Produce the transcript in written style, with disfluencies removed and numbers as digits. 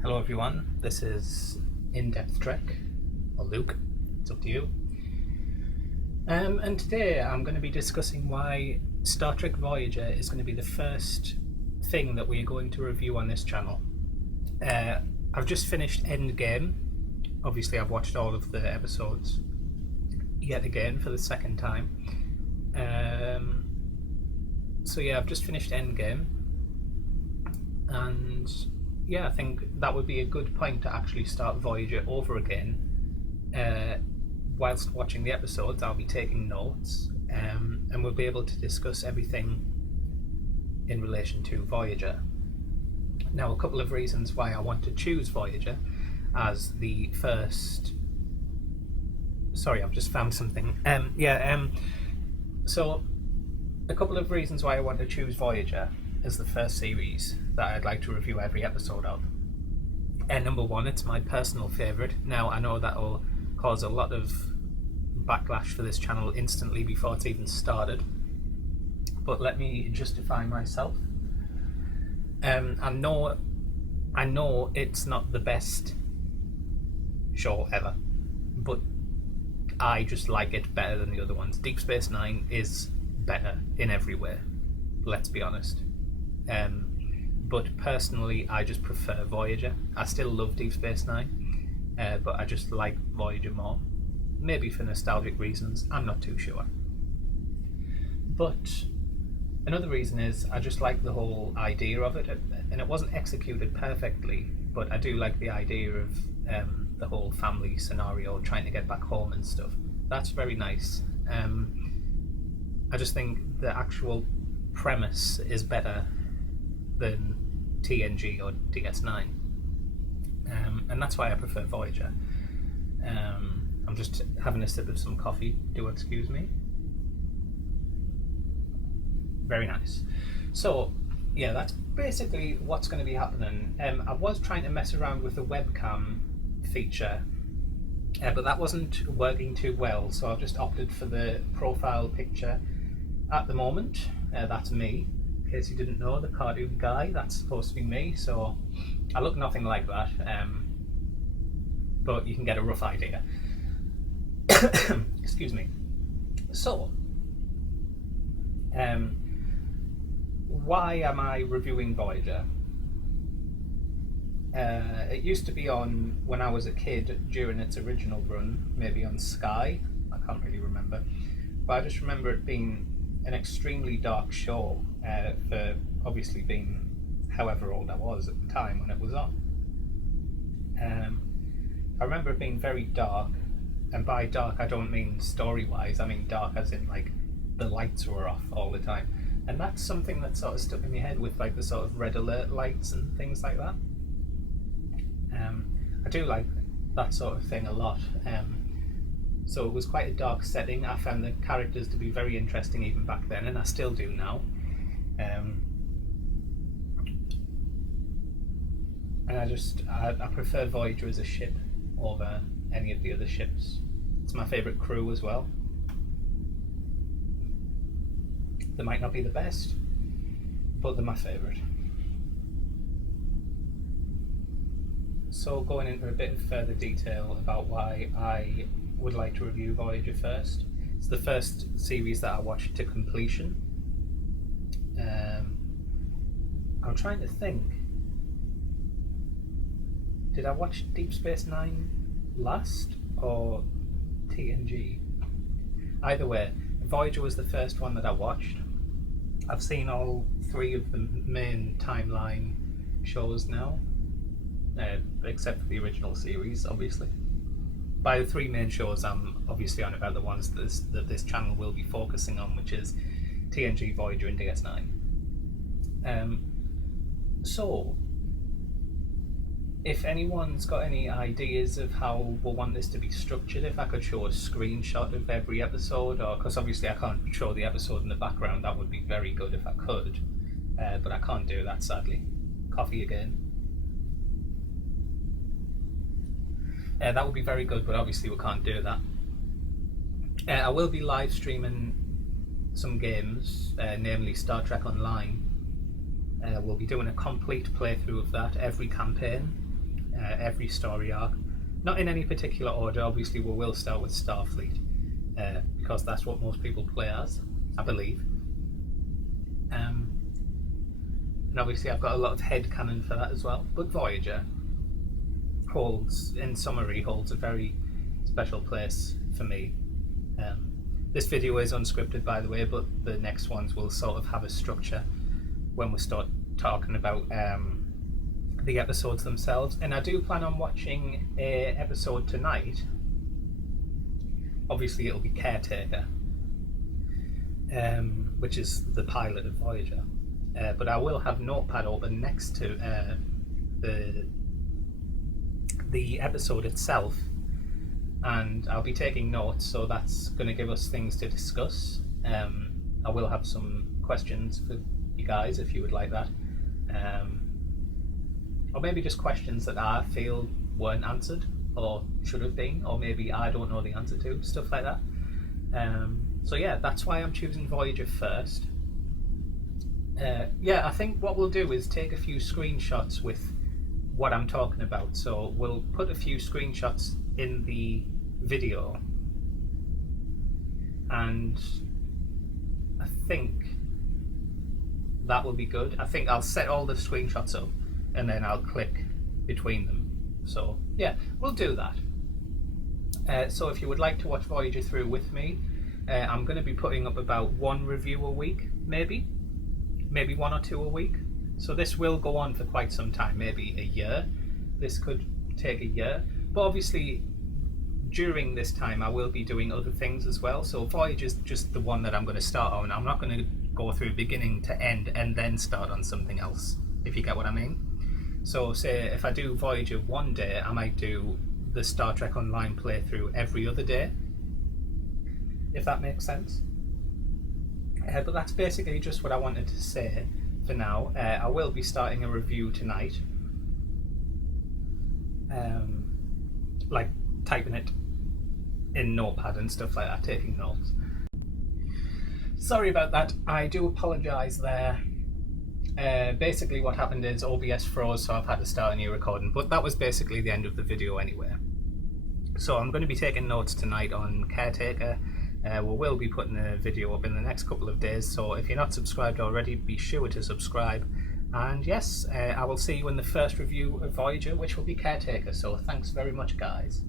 Hello everyone, this is InDepthTrek, or Luke, it's up to you. And today I'm going to be discussing why Star Trek Voyager is going to be the first thing that we're going to review on this channel. I've just finished Endgame. Obviously I've watched all of the episodes yet again for the second time. So yeah, I've just finished Endgame, and yeah, I think that would be a good point to actually start Voyager over again. Whilst watching the episodes, I'll be taking notes, and we'll be able to discuss everything in relation to Voyager. Now, a couple of reasons why I want to choose Voyager as the first. Sorry, I've just found something. So, a couple of reasons why I want to choose Voyager as the first series that I'd like to review every episode of. Number one, it's my personal favourite. Now, I know that'll cause a lot of backlash for this channel instantly before it's even started, but let me justify myself. I know it's not the best show ever, but I just like it better than the other ones. Deep Space Nine is better in every way, let's be honest. But personally, I just prefer Voyager. I still love Deep Space Nine, but I just like Voyager more. Maybe for nostalgic reasons, I'm not too sure. But another reason is I just like the whole idea of it, and it wasn't executed perfectly, but I do like the idea of the whole family scenario, trying to get back home and stuff. That's very nice. I just think the actual premise is better than TNG or DS9, and that's why I prefer Voyager. I'm just having a sip of some coffee, do excuse me. Very nice. So yeah, that's basically what's going to be happening. I was trying to mess around with the webcam feature, but that wasn't working too well, so I've just opted for the profile picture at the moment. That's me. In case you didn't know, the cartoon guy, that's supposed to be me, so I look nothing like that, but you can get a rough idea. Excuse me. So, why am I reviewing Voyager? It used to be on when I was a kid during its original run, maybe on Sky, I can't really remember, but I just remember it being an extremely dark show, for obviously being however old I was at the time when it was on. I remember it being very dark, and by dark I don't mean story-wise, I mean dark as in like the lights were off all the time, and that's something that sort of stuck in my head with like the sort of red alert lights and things like that. I do like that sort of thing a lot. So it was quite a dark setting. I found the characters to be very interesting even back then, and I still do now. And I prefer Voyager as a ship over any of the other ships. It's my favourite crew as well. They might not be the best, but they're my favourite. So going into a bit of further detail about why I would like to review Voyager first. It's the first series that I watched to completion. I'm trying to think. Did I watch Deep Space Nine last or TNG? Either way, Voyager was the first one that I watched. I've seen all three of the main timeline shows now, except for the original series, obviously. By the three main shows, I'm obviously on about the ones that this channel will be focusing on, which is TNG, Voyager, and DS9. So, if anyone's got any ideas of how we'll want this to be structured, if I could show a screenshot of every episode, or because obviously I can't show the episode in the background, that would be very good if I could, but I can't do that sadly. Coffee again. That would be very good, but obviously we can't do that. I will be live streaming some games, namely Star Trek Online. We'll be doing a complete playthrough of that, every campaign. every story arc. Not in any particular order, obviously we will start with Starfleet, because that's what most people play as, I believe. And obviously I've got a lot of headcanon for that as well, but Voyager holds, in summary, holds a very special place for me. This video is unscripted, by the way, but the next ones will sort of have a structure when we start talking about the episodes themselves. And I do plan on watching an episode tonight. Obviously it'll be Caretaker, which is the pilot of Voyager. But I will have Notepad open next to the episode itself, and I'll be taking notes, so that's going to give us things to discuss. I will have some questions for you guys if you would like that, or maybe just questions that I feel weren't answered or should have been, or maybe I don't know the answer to, stuff like that. So yeah, that's why I'm choosing Voyager first. Yeah, I think what we'll do is take a few screenshots with what I'm talking about. So we'll put a few screenshots in the video, and I think that will be good. I think I'll set all the screenshots up and then I'll click between them. So yeah, we'll do that. So if you would like to watch Voyager through with me, I'm going to be putting up about one review a week, maybe one or two a week. So this will go on for quite some time, maybe a year. This could take a year, but obviously during this time I will be doing other things as well. So Voyager is just the one that I'm going to start on. I'm not going to go through beginning to end and then start on something else, if you get what I mean. So say if I do Voyager one day, I might do the Star Trek Online playthrough every other day, if that makes sense. But that's basically just what I wanted to say for now. I will be starting a review tonight, like typing it in Notepad and stuff like that, taking notes. Sorry about that, I do apologise there. Basically what happened is OBS froze, so I've had to start a new recording, but that was basically the end of the video anyway. So I'm going to be taking notes tonight on Caretaker. We will be putting a video up in the next couple of days, so if you're not subscribed already, be sure to subscribe. And yes, I will see you in the first review of Voyager, which will be Caretaker, so thanks very much guys.